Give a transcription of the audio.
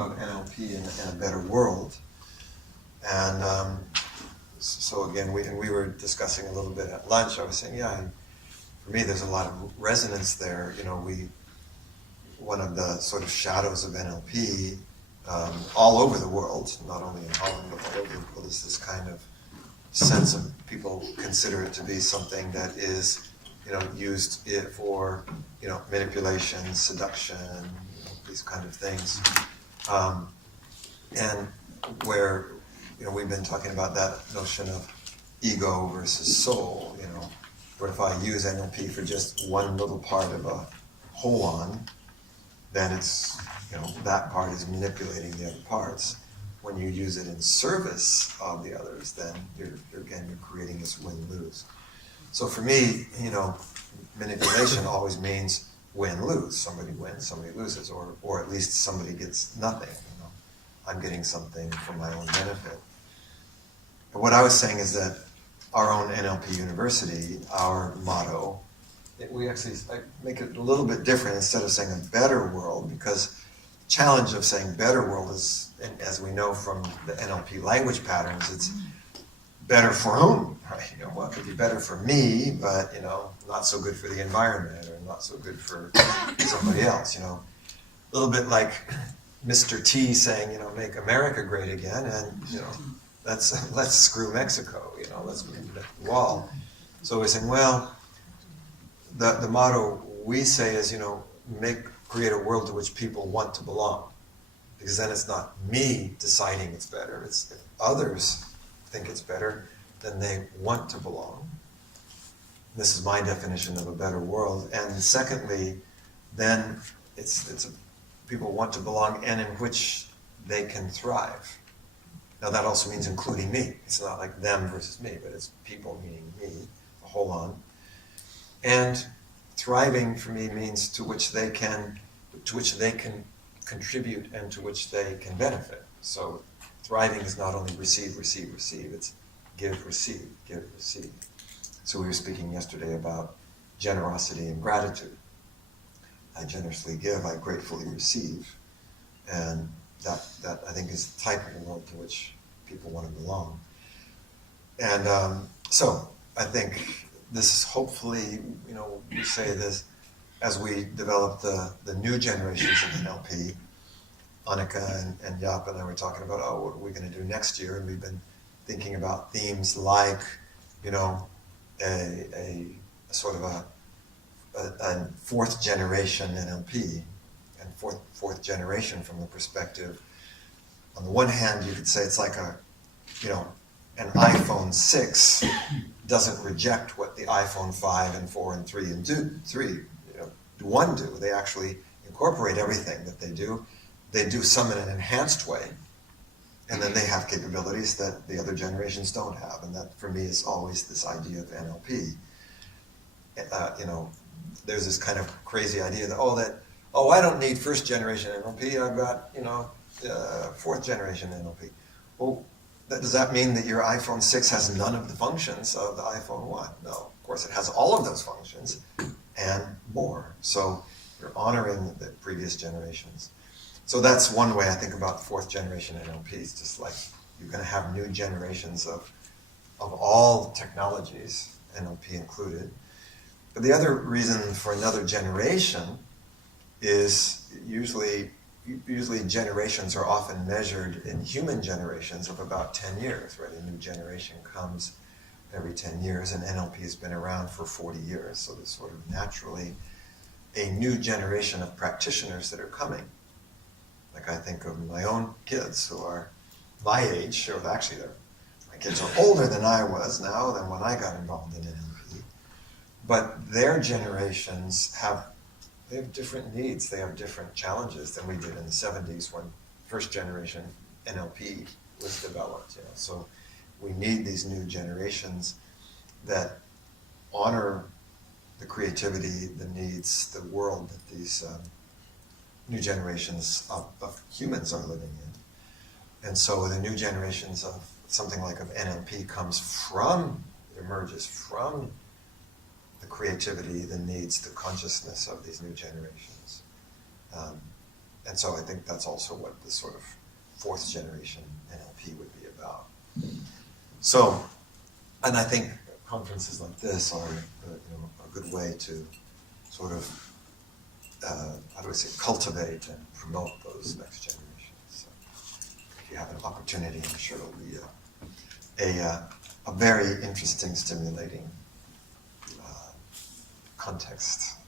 theme of NLP in a better world. And so again, we were discussing a little bit at lunch. I was saying, yeah, and for me, there's a lot of resonance there. You know, one of the sort of shadows of NLP all over the world, not only in Holland, but all over the world, is this kind of sense of people consider it to be something that is, you know, used for, you know, manipulation, seduction, you know, these kind of things. And where, you know, we've been talking about that notion of ego versus soul, you know, where if I use NLP for just one little part of a whole-on, then it's, you know, that part is manipulating the other parts. When you use it in service of the others, then you're creating this win-lose. So for me, you know, manipulation always means win-lose. Somebody wins, somebody loses, or at least somebody gets nothing. You know, I'm getting something for my own benefit. But what I was saying is that our own NLP University, our motto, we actually make it a little bit different. Instead of saying a better world, because the challenge of saying better world is, and as we know from the NLP language patterns, it's better for whom, right? You know, well, it could be better for me, but, you know, not so good for the environment, or not so good for somebody else, you know. A little bit like Mr. T saying, you know, make America great again, and, you know, let's screw Mexico, you know, let's put the wall. So we're saying, well, the motto we say is, you know, create a world to which people want to belong. Because then it's not me deciding it's better. It's if others think it's better, then they want to belong. This is my definition of a better world. And secondly, then people want to belong and in which they can thrive. Now that also means including me. It's not like them versus me, but it's people meaning me, the whole on. And thriving for me means to which they can contribute and to which they can benefit. So thriving is not only receive, receive, receive. It's give, receive, give, receive. So we were speaking yesterday about generosity and gratitude. I generously give, I gratefully receive. And that I think is the type of world to which people want to belong. And so I think this is hopefully, you know, we say this as we develop the new generations of NLP. Annika and Jaap and I were talking about, oh, what are we going to do next year? And we've been thinking about themes like, you know, a sort of a fourth generation NLP, and fourth generation from the perspective, on the one hand, you could say it's like an iPhone 6 doesn't reject what the iPhone 5 and 4 and 3 and 3 do. They actually incorporate everything that they do. They do some in an enhanced way, and then they have capabilities that the other generations don't have. And that, for me, is always this idea of NLP. There's this kind of crazy idea that, I don't need first generation NLP, I've got, fourth generation NLP. Well, does that mean that your iPhone 6 has none of the functions of the iPhone 1? No, of course it has all of those functions and more. So you're honoring the previous generations. So that's one way I think about fourth generation NLP. It's just like you're going to have new generations of all technologies, NLP included. But the other reason for another generation is usually generations are often measured in human generations of about 10 years, right? A new generation comes every 10 years, and NLP has been around for 40 years. So there's sort of naturally a new generation of practitioners that are coming. Like I think of my own kids who are my age, or actually my kids are older than I was now than when I got involved in NLP. But their generations have different needs, they have different challenges than we did in the 70s when first generation NLP was developed. So we need these new generations that honor the creativity, the needs, the world that these new generations of humans are living in. And so the new generations of something like of NLP emerges from the creativity, the needs, the consciousness of these new generations. And so I think that's also what the sort of fourth generation NLP would be about. So, and I think conferences like this are a good way to sort of, how do I say, cultivate and promote those next generations. So if you have an opportunity, I'm sure it'll be a very interesting, stimulating context.